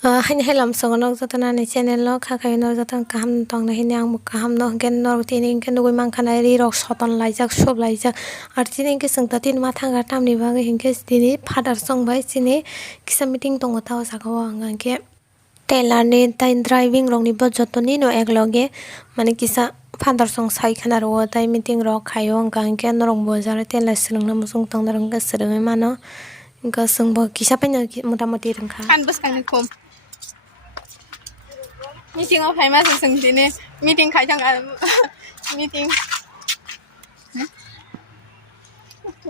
Hanya helam songonok jatana ni channel no khakai no jatan kaham tong na hini ang kaham no gen no tini gen nugui mangkhana ri rok soton laijak sob laijak ar tini ke sengta tin ma thanga tamni bagui hingke tini father song bai chini kisa meeting tongo tao sakao ang ke tailor ni tai driving rok ni bo jotoni no ekloge mane kisa father song sai khana ro tai meeting rok khayo ang ke norong bo jare tailor silungna musung tong na rong ke sirungai mano ingka sungbo kisa paino motamoti rongkha kan bus kang kom meeting of hai ma sung dine meeting khai jang meeting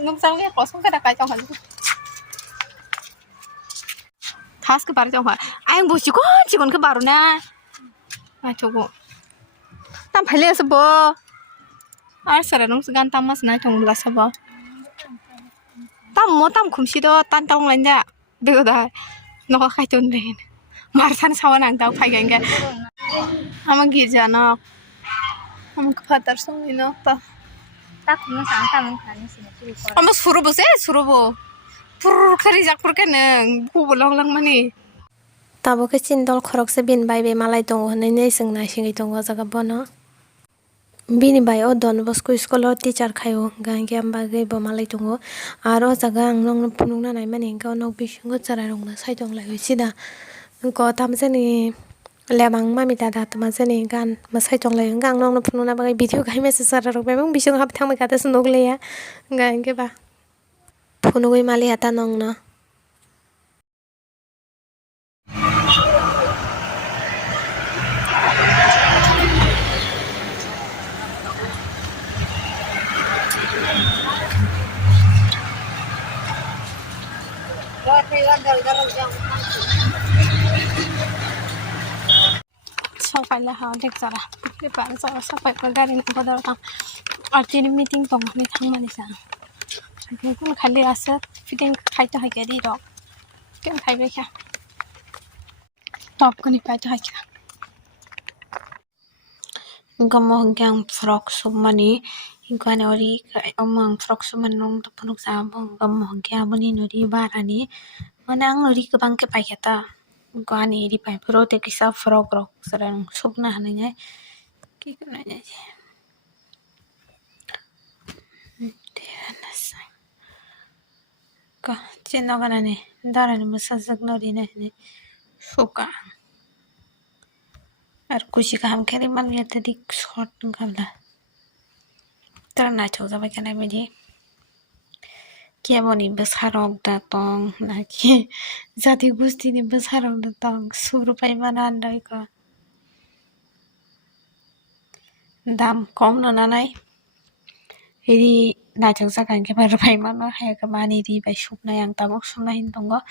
nung sang le ko sung ka da kai jang han khas ke bar jang ha ai bu chi kon ke baru na ai chogo tam phale se bo ar sara nung gan tam mas na thong la sa bo tam mo tam khumsi do tan tong lain da be da no khai chon den mar san sawan ang tau khai genge ama girja no ama father song ni no ta tak mo sang tam khani sini tu ko ama surubo pur khari jak pur ken bu bolong lang mani tabo ke chindol khorok se bin bai be malai tongo honai nei sing nai singi tongo jaga bono bini bai o don bosco school o teacher khayo gang ge amba ge bo malai tongo aro jaga ang nong punung na nai mani ga nok bisingo chara rong na sai tong lai sida ko tam jeni lebang mami dada tama jeni gan ma sai tong lai gang nong punung na bagai video kai message chara rok bemang bising hap thang mai kata snok leya gang ge ba phunugui mali ata nong na sampai lah dek cara depan saya sampai ke garing ke pada orang arti ni meeting tong ni thang mani sa kun khali asa fitting khai ta hai di dok ken khai be kya top kuni pai ta hai kya gamo gang frog sub mani ingkane ori amang frog sub manong to punuk sa bong gamo gya bani nori barani manang ori ke bang ke pai kata gani ri pai pro te kisa frog rok sarang subna hananya ki kana nya ka cheno kana ne darani masajak nori ne suka ar kusi kam kere man ya tadi short ngamla terna choza ba kana meji Kiamoni besarok datang lagi jati gusti ni besarok datang surupai mana andai ka dam kom no nanai iri najang sakan ke rupai mana hai ka mani ri bai supna yang tamok sumna hin tongo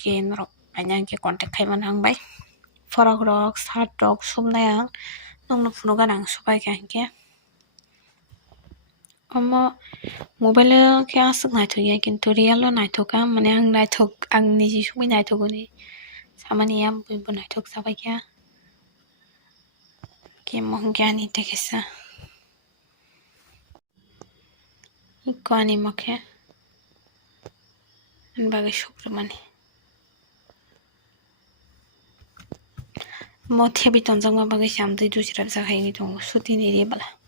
ken rok anyang ke contact khai man hang bai forok rok sat rok sumna yang nongno phuno ganang supai ke Ama mobile ke asuk naithok ya kintu real lo naithoka mane ang naithok ang niji sumai naithogoni samani yam buibo naithok sabai kya ke mohon gyani tekesa ikwani mokhe anbagai shukramani mo thebi tonjang ma bagai samdui dusra jagai ni tongo sutini ri bala